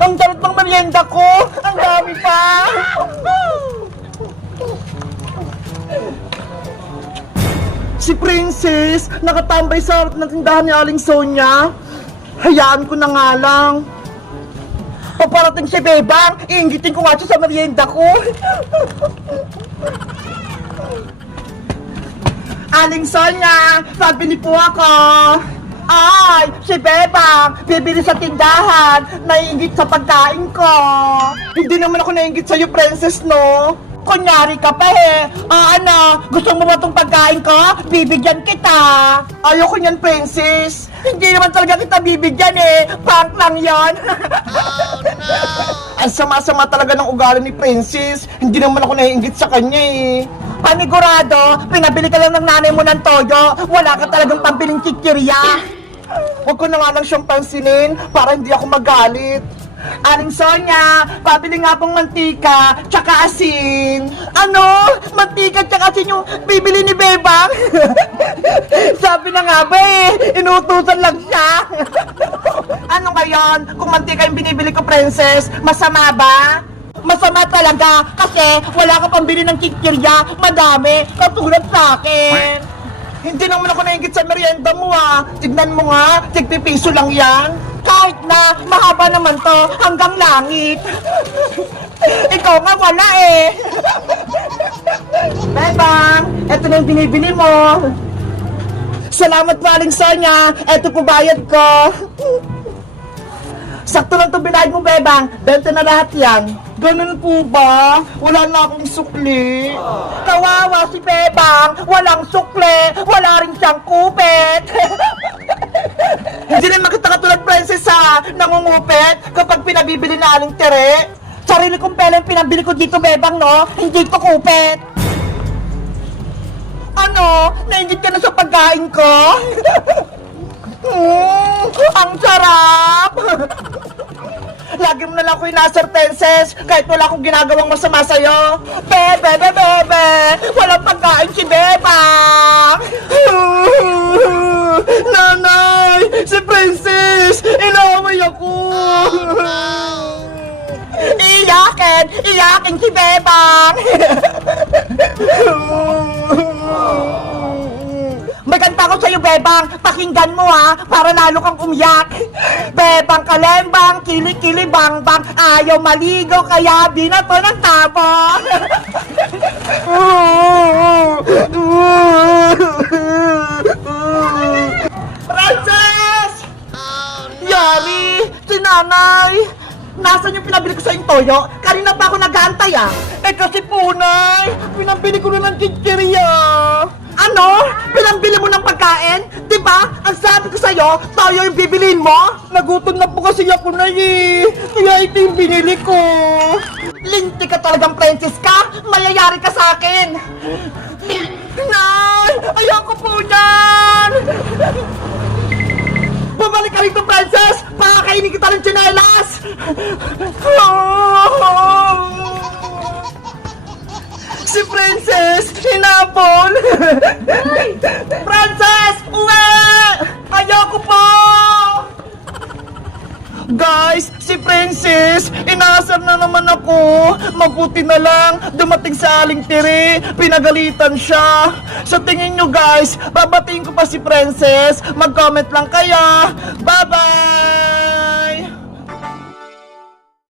Ang sarap ng merienda ko! Ang dami pa! Si Princess, nakatambay sa harap ng tindahan ni Aling Sonia. Hayaan ko na nga lang. Paparating si Bebang, iingitin ko nga siya sa merienda ko. Aling Sonia, sabi ni po ako. Ay, si Bebang, bibili sa tindahan, naiingit sa pagkain ko. Hindi naman ako naiingit sa'yo, princess, no? Kunyari ka pa eh. Ah, ano, gusto mo ba itong pagkain ko? Bibigyan kita. Ayoko niyan, princess. Hindi naman talaga kita bibigyan eh. Prank lang yon. Ang sama-sama talaga ng ugali ni Princess. Hindi naman ako naiingit sa kanya eh. Panigurado, pinabili ka lang ng nanay mo ng toyo. Wala ka talagang pambiling kikirya. Huwag ko na nga lang siyang pansinin para hindi ako magalit. Aling Sonia, pabili nga pong mantika, tsaka asin. Ano? Mantika tsaka asin yung bibili ni Bebang? Sabi na nga ba eh, inutusan lang siya. ano ngayon? Kung mantika yung binibili ko, princess, masama ba? Masama talaga kasi wala ka pambili ng kikirya, madami, katulad sa akin. Hindi naman ako naingit sa merienda mo ah. Tignan mo nga, tigpipiso lang yan. Kahit na, mahaba naman to, hanggang langit. Ikaw nga wala eh. Bebang, eto na yung binibili mo. Salamat paling Sonya, eto po bayad ko. Sakto lang itong binayad mo, Bebang. Benta na lahat yan. Ganun po ba? Wala na akong sukli. Kawawa si Bebang. Walang sukli. Pinabibili na aling tere. Sarili kong pera yung pinabili ko dito, Bebang, no? Hindi ko kupit. Ano? Naingit ka na sa pagkain ko? Mm, ang sarap! Lagi mo na lang ako inasar, princess, kahit wala akong ginagawang masama sa'yo. Bebe, bebe, bebe! Walang pagkain si Beba! Nanay! Si princess! Inaway ako! Iyakin! Si Bebang! May kanta ko sa'yo, Bebang. Pakinggan mo, ha, para lalo kang umiyak. Bebang kalembang, kili-kili bang bang. Ayaw maligo, kaya binato ng tapon. Princess! Yari! Si nanay! Nasaan yung pinabili ko sa yung toyo? Kanina pa ako nag-aantay ah! Eh kasi po, nay! Pinabili ko na ng chichirya! Ano? Pinambili mo ng pagkain? Di ba? Ang sabi ko sa'yo, toyo yung bibilin mo? Nagutom na po kasi ako na eh! Kaya ito yung binili ko! Linti ka talagang princess ka! Mayayari ka sa akin! Nay! Princess! Hinapon! Princess! Uwi! Ayoko po! Guys, si Princess, inaasar na naman ako. Mabuti na lang, dumating sa aling tiri, pinagalitan siya. Sa tingin nyo guys, babatiin ko pa si Princess. Mag-comment lang kayo. Bye-bye!